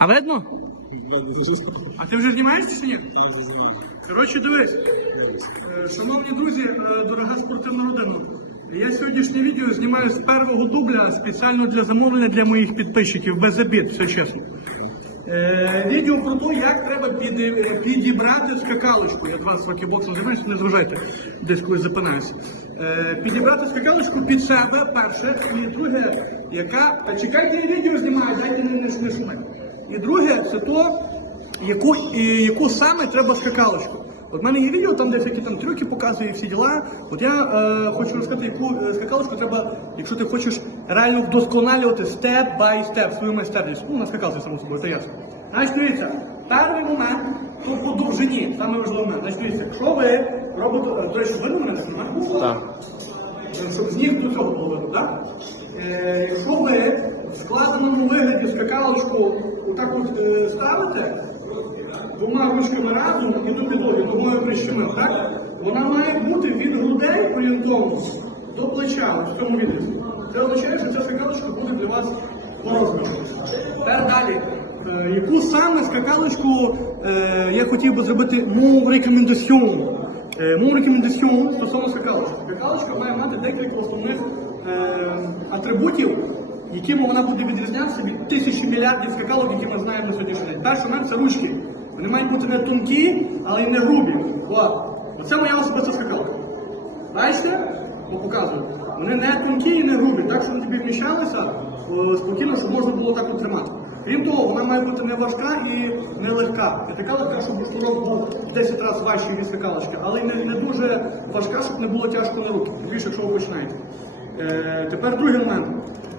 А видно? А ти вже знімаєш чи ні? Коротше, дивись. Е, Шановні друзі, е, дорога спортивна родина. Я сьогоднішнє відео знімаю з першого дубля спеціально для замовлення для моїх підписчиків, без обід, все чесно. Е, відео про те, як треба підібрати скакалочку. Я 20 років боксом займаюся, не зважайте, десь колись запинаюся. Підібрати скакалочку під себе, перше, і друге, яка. Чекайте, я відео знімаю, дайте не, не, шумайте. І друге, це то, яку, і, яку саме треба скакалочку. От в мене є відео, там де всякі там трюки показує і всі діла. От я е, хочу розказати, яку е, скакалочку треба, якщо ти хочеш реально вдосконалювати степ бай степ свою майстерність. Ну, на скакалці, само собою, це ясно. Значить, дивіться, перший момент, то по довжині, саме важливий момент. Значить, дивіться, якщо ви робите, до речі, видно мене немає? Так. щоб з ніг до цього було видно, так? Е, якщо ви в складеному вигляді скакалочку отак от е, ставите, двома ручками разом і до підлоги, ногою прищемив, так? Вона має бути від грудей орієнтовно до плеча в цьому відрізі. Це означає, що ця скакалочка буде для вас по розміру. Тепер далі. Е, яку саме скакалочку е, я хотів би зробити мов рекомендаціон? Мов рекомендаціон стосовно скакалочки. Скакалочка має мати декілька основних атрибутів, якими вона буде відрізнятися від тисячі мільярдів скакалок, які ми знаємо на сьогоднішній день. Перший момент це ручки. Вони мають бути не тонкі, але й не грубі. Оце моя особиста скакалка. Бачите? О, показую. Вони не тонкі і не грубі, так що вони тобі вміщалися спокійно, щоб можна було так от тримати. Крім того, вона має бути не важка і не легка. Не така легка, щоб шнурок був 10 разів важчий від скакалочки, але й не, не дуже важка, щоб не було тяжко на руки. Більше, якщо ви починаєте. Е, тепер другий момент.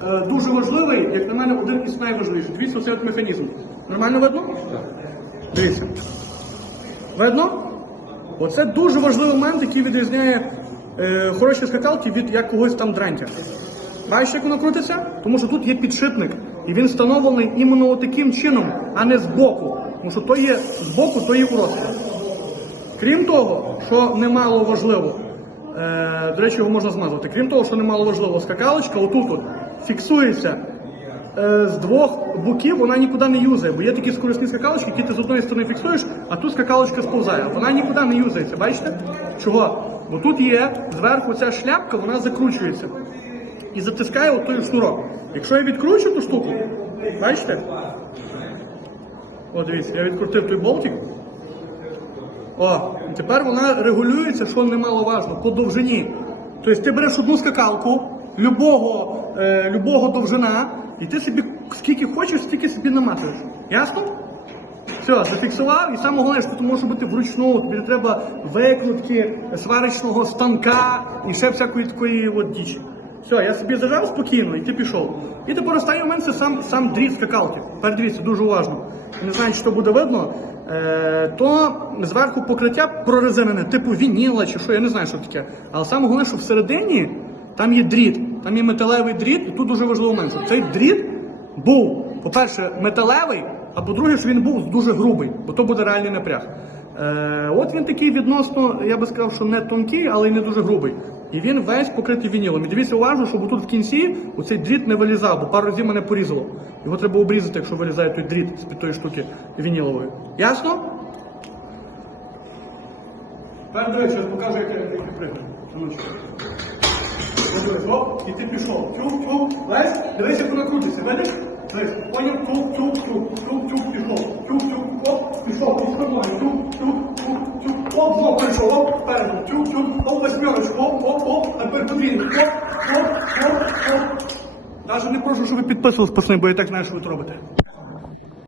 Е, дуже важливий, як на мене, один із найважливіших. Дивіться, оцей от механізм. Нормально видно? Дивіться. Видно? Оце дуже важливий момент, який відрізняє е, хороші скакалки від якогось там дрантя. Бачиш, як воно крутиться? Тому що тут є підшипник, і він встановлений іменно таким чином, а не збоку. Тому що то є збоку, то є у розкладі. Крім того, що немало важливо, е, до речі, його можна змазувати. Крім того, що немало важливо, скакалочка отут от фіксується е, з двох боків, вона нікуди не юзає. Бо є такі скоростні скакалочки, які ти з одної сторони фіксуєш, а тут скакалочка сповзає. Вона нікуди не юзається. Бачите? Чого? Бо тут є зверху ця шляпка, вона закручується і затискає отой шнурок. Якщо я відкручу ту штуку, бачите? О, дивіться, я відкрутив той болтик. О, тепер вона регулюється, що немаловажно, по довжині. Тобто ти береш одну скакалку, любого, е, любого довжина, і ти собі скільки хочеш, стільки собі наматуєш. Ясно? Все, зафіксував, і саме головне, що тут може бути вручну, тобі не треба викрутки, сварочного станка і ще всякої такої от дічі. Все, я собі зажав спокійно, і ти пішов. І тепер останній момент це сам, сам дріт скакалки. Тепер дивіться, дуже уважно. Не знаю, то буде видно. Е, то зверху покриття прорезинене, типу вініла чи що, я не знаю, що таке. Але саме головне, що всередині там є дріт, там є металевий дріт, і тут дуже важливий момент, що цей дріт був, по-перше, металевий, а по-друге, що він був дуже грубий, бо то буде реальний напряг. Е, от він такий відносно, я би сказав, що не тонкий, але й не дуже грубий. І він весь покритий вінілом. І дивіться уважно, щоб тут в кінці оцей дріт не вилізав, бо пару разів мене порізало. Його треба обрізати, якщо вилізає той дріт з під тої штуки вінілової. Ясно? Тепер дивись, я покажу, як я. Дивись, оп, і ти пішов. Тюк, тюк, лезь, дивись, як вона крутиться, видиш? Дивись, поняв, тюк, тюк, тюк, тюк, тюк, пішов. Тюк, тюк, оп, пішов, спиною, тюк, тюк, тюк, тюк, оп, знов прийшов, оп, передом, тюк, тюк, оп, восьмерочку, оп, оп. Навіть не прошу, щоб ви підписувались, пацани, бо я так знаю, що ви робите.